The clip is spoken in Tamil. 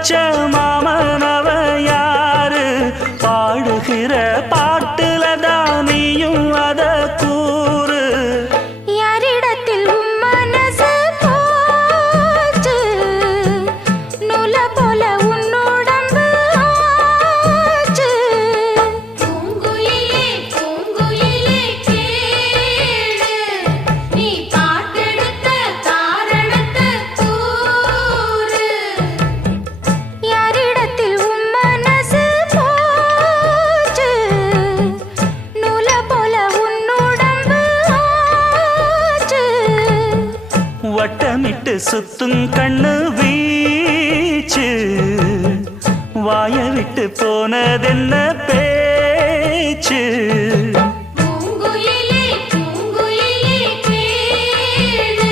வச்ச மாமனவ யாரு பாடுகிற பாட்டுல தானியும் அத கூறு யாரிடத்தில் உன் மனசு போச்சு நூல போல உன் உடம்பு ஆச்சு பூங்குயிலே பூங்குயிலே கேளு நீ பாட்டெடுத்த காரணத்தை கூறு யாரிடத்தில் உன் மனசு போச்சு நூல போல உன் உடம்பு ஆச்சு வட்டமிட்டு சுத்தும் கண்ணு வீச்சு வாய விட்டு போனதென்ன பேச்சு பூங்குயிலே பூங்குயிலே கேளு